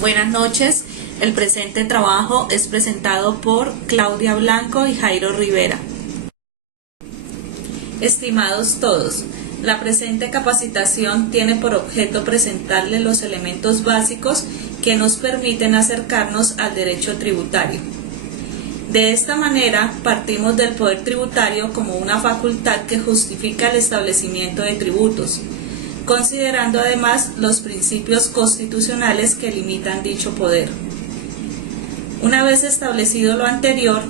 Buenas noches. El presente trabajo es presentado por Claudia Blanco y Jairo Rivera. Estimados todos, la presente capacitación tiene por objeto presentarles los elementos básicos que nos permiten acercarnos al derecho tributario. De esta manera, partimos del poder tributario como una facultad que justifica el establecimiento de tributos, considerando además los principios constitucionales que limitan dicho poder. Una vez establecido lo anterior,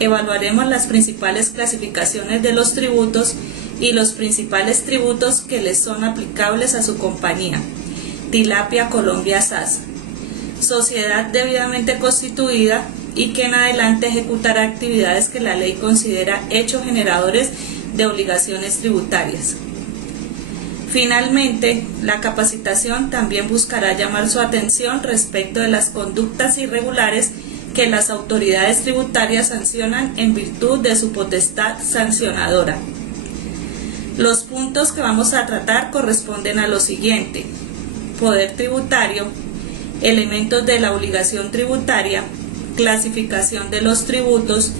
evaluaremos las principales clasificaciones de los tributos y los principales tributos que les son aplicables a su compañía, Tilapia Colombia SAS, sociedad debidamente constituida y que en adelante ejecutará actividades que la ley considera hechos generadores de obligaciones tributarias. Finalmente, la capacitación también buscará llamar su atención respecto de las conductas irregulares que las autoridades tributarias sancionan en virtud de su potestad sancionadora. Los puntos que vamos a tratar corresponden a lo siguiente: poder tributario, elementos de la obligación tributaria, clasificación de los tributos,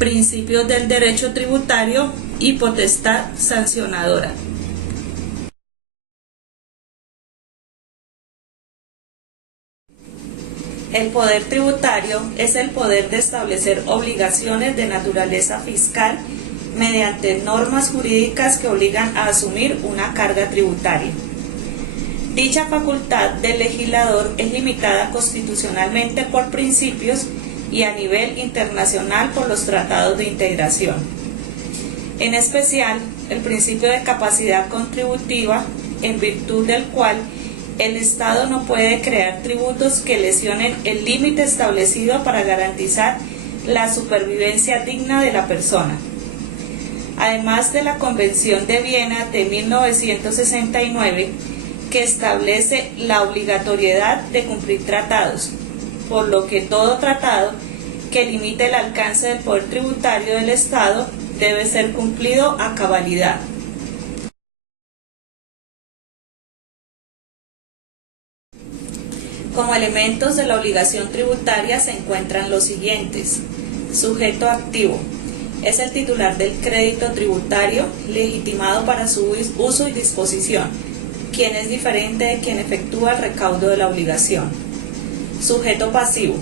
principios del derecho tributario y potestad sancionadora. El poder tributario es el poder de establecer obligaciones de naturaleza fiscal mediante normas jurídicas que obligan a asumir una carga tributaria. Dicha facultad del legislador es limitada constitucionalmente por principios y a nivel internacional por los tratados de integración. En especial, el principio de capacidad contributiva, en virtud del cual el Estado no puede crear tributos que lesionen el límite establecido para garantizar la supervivencia digna de la persona. Además de la Convención de Viena de 1969, que establece la obligatoriedad de cumplir tratados, por lo que todo tratado que limite el alcance del poder tributario del Estado debe ser cumplido a cabalidad. Como elementos de la obligación tributaria se encuentran los siguientes: sujeto activo. Es el titular del crédito tributario legitimado para su uso y disposición, quien es diferente de quien efectúa el recaudo de la obligación. Sujeto pasivo.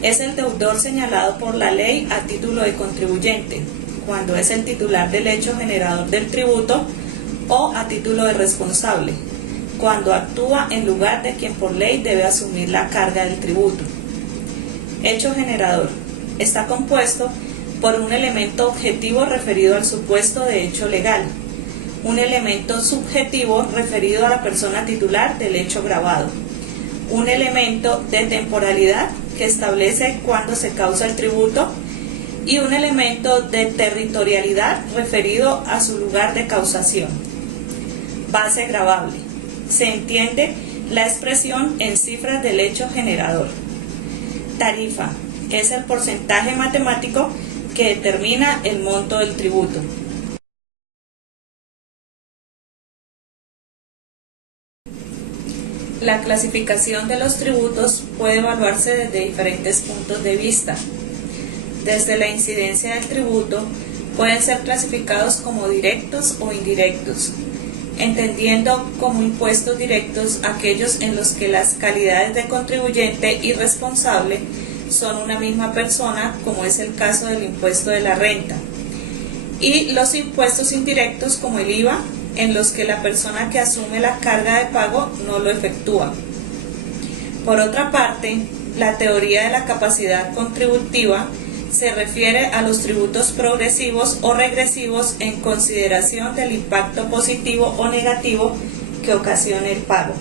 Es el deudor señalado por la ley a título de contribuyente, cuando es el titular del hecho generador del tributo, o a título de responsable, cuando actúa en lugar de quien por ley debe asumir la carga del tributo. Hecho generador. Está compuesto por un elemento objetivo referido al supuesto de hecho legal, un elemento subjetivo referido a la persona titular del hecho gravado, un elemento de temporalidad que establece cuándo se causa el tributo y un elemento de territorialidad referido a su lugar de causación. Base gravable. Se entiende la expresión en cifras del hecho generador. Tarifa. Es el porcentaje matemático que determina el monto del tributo. La clasificación de los tributos puede evaluarse desde diferentes puntos de vista. Desde la incidencia del tributo, pueden ser clasificados como directos o indirectos, entendiendo como impuestos directos aquellos en los que las calidades de contribuyente y responsable son una misma persona, como es el caso del impuesto de la renta, y los impuestos indirectos como el IVA, en los que la persona que asume la carga de pago no lo efectúa. Por otra parte, la teoría de la capacidad contributiva se refiere a los tributos progresivos o regresivos en consideración del impacto positivo o negativo que ocasione el pago.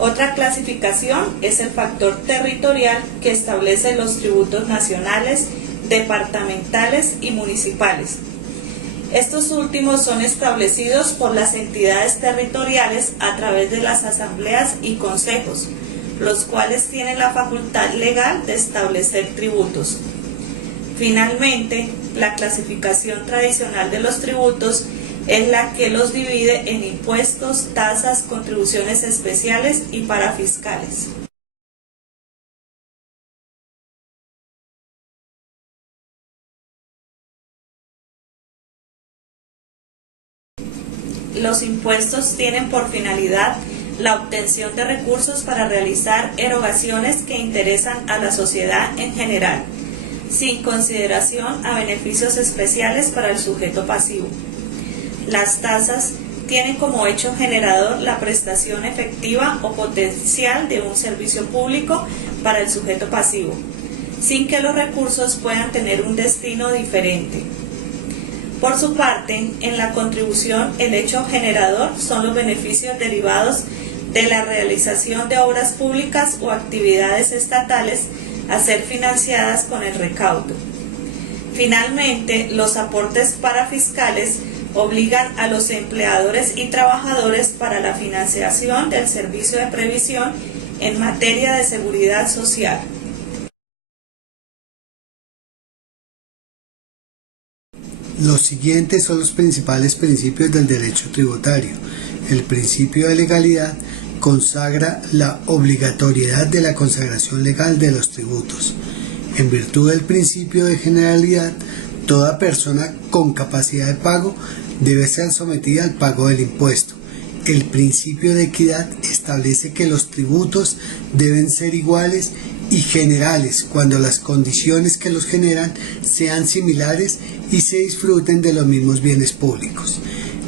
Otra clasificación es el factor territorial, que establece los tributos nacionales, departamentales y municipales. Estos últimos son establecidos por las entidades territoriales a través de las asambleas y consejos, los cuales tienen la facultad legal de establecer tributos. Finalmente, la clasificación tradicional de los tributos es la que los divide en impuestos, tasas, contribuciones especiales y parafiscales. los impuestos tienen por finalidad la obtención de recursos para realizar erogaciones que interesan a la sociedad en general, sin consideración a beneficios especiales para el sujeto pasivo. Las tasas tienen como hecho generador la prestación efectiva o potencial de un servicio público para el sujeto pasivo, sin que los recursos puedan tener un destino diferente. Por su parte, en la contribución, el hecho generador son los beneficios derivados de la realización de obras públicas o actividades estatales a ser financiadas con el recaudo. Finalmente, los aportes parafiscales obligan a los empleadores y trabajadores para la financiación del servicio de previsión en materia de seguridad social. Los siguientes son los principales principios del derecho tributario. El principio de legalidad consagra la obligatoriedad de la consagración legal de los tributos. En virtud del principio de generalidad, toda persona con capacidad de pago debe ser sometida al pago del impuesto. El principio de equidad establece que los tributos deben ser iguales y generales cuando las condiciones que los generan sean similares y se disfruten de los mismos bienes públicos.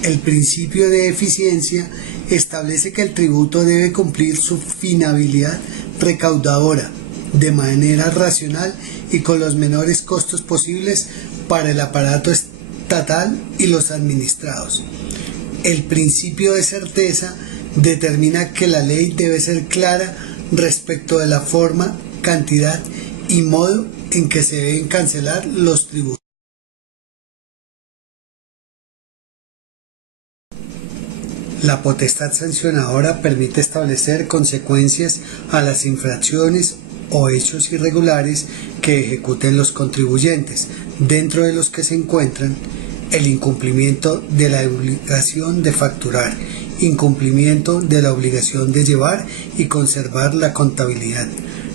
El principio de eficiencia establece que el tributo debe cumplir su finalidad recaudadora de manera racional y con los menores costos posibles para el aparato estatal y los administrados. El principio de certeza determina que la ley debe ser clara respecto de la forma, cantidad y modo en que se deben cancelar los tributos. La potestad sancionadora permite establecer consecuencias a las infracciones o hechos irregulares que ejecuten los contribuyentes, dentro de los que se encuentran el incumplimiento de la obligación de facturar, incumplimiento de la obligación de llevar y conservar la contabilidad,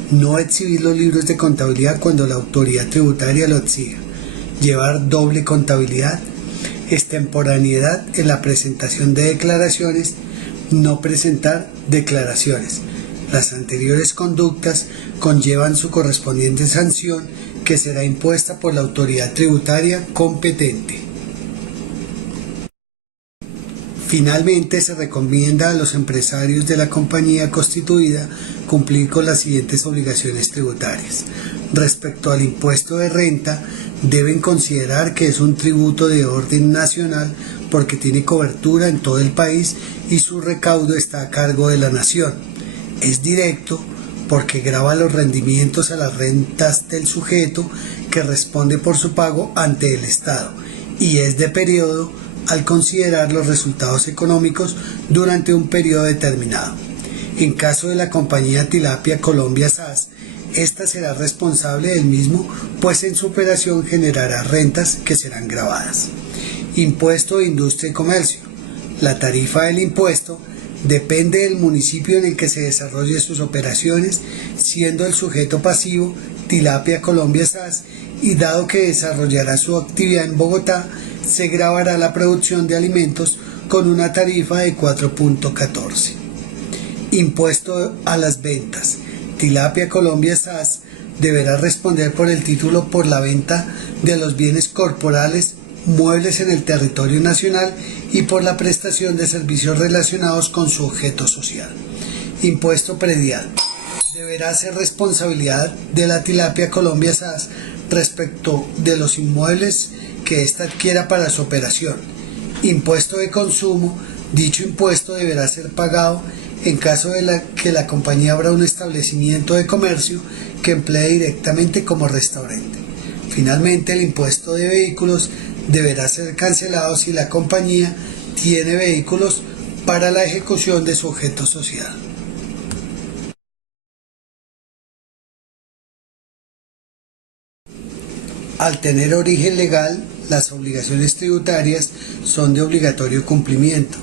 no exhibir los libros de contabilidad cuando la autoridad tributaria lo exija, llevar doble contabilidad, extemporaneidad en la presentación de declaraciones, no presentar declaraciones. Las anteriores conductas conllevan su correspondiente sanción que será impuesta por la autoridad tributaria competente. Finalmente, se recomienda a los empresarios de la compañía constituida cumplir con las siguientes obligaciones tributarias. Respecto al impuesto de renta, deben considerar que es un tributo de orden nacional porque tiene cobertura en todo el país y su recaudo está a cargo de la nación. Es directo porque grava los rendimientos a las rentas del sujeto que responde por su pago ante el Estado y es de periodo al considerar los resultados económicos durante un periodo determinado. En caso de la compañía Tilapia Colombia SAS, esta será responsable del mismo, pues en su operación generará rentas que serán gravadas. Impuesto de Industria y Comercio. La tarifa del impuesto depende del municipio en el que se desarrolle sus operaciones, siendo el sujeto pasivo Tilapia Colombia SAS, y dado que desarrollará su actividad en Bogotá, se gravará la producción de alimentos con una tarifa de 4.14. Impuesto a las ventas. Tilapia Colombia SAS deberá responder por el título por la venta de los bienes corporales muebles en el territorio nacional y por la prestación de servicios relacionados con su objeto social. Impuesto predial. Deberá ser responsabilidad de la Tilapia Colombia SAS respecto de los inmuebles que ésta adquiera para su operación. Impuesto de consumo. Dicho impuesto deberá ser pagado en caso de que la compañía abra un establecimiento de comercio que emplee directamente como restaurante. Finalmente, el impuesto de vehículos deberá ser cancelado si la compañía tiene vehículos para la ejecución de su objeto social. Al tener origen legal, las obligaciones tributarias son de obligatorio cumplimiento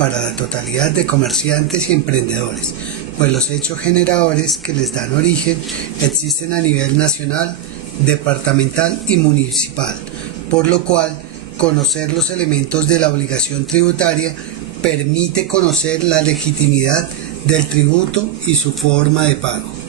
para la totalidad de comerciantes y emprendedores, pues los hechos generadores que les dan origen existen a nivel nacional, departamental y municipal, por lo cual conocer los elementos de la obligación tributaria permite conocer la legitimidad del tributo y su forma de pago.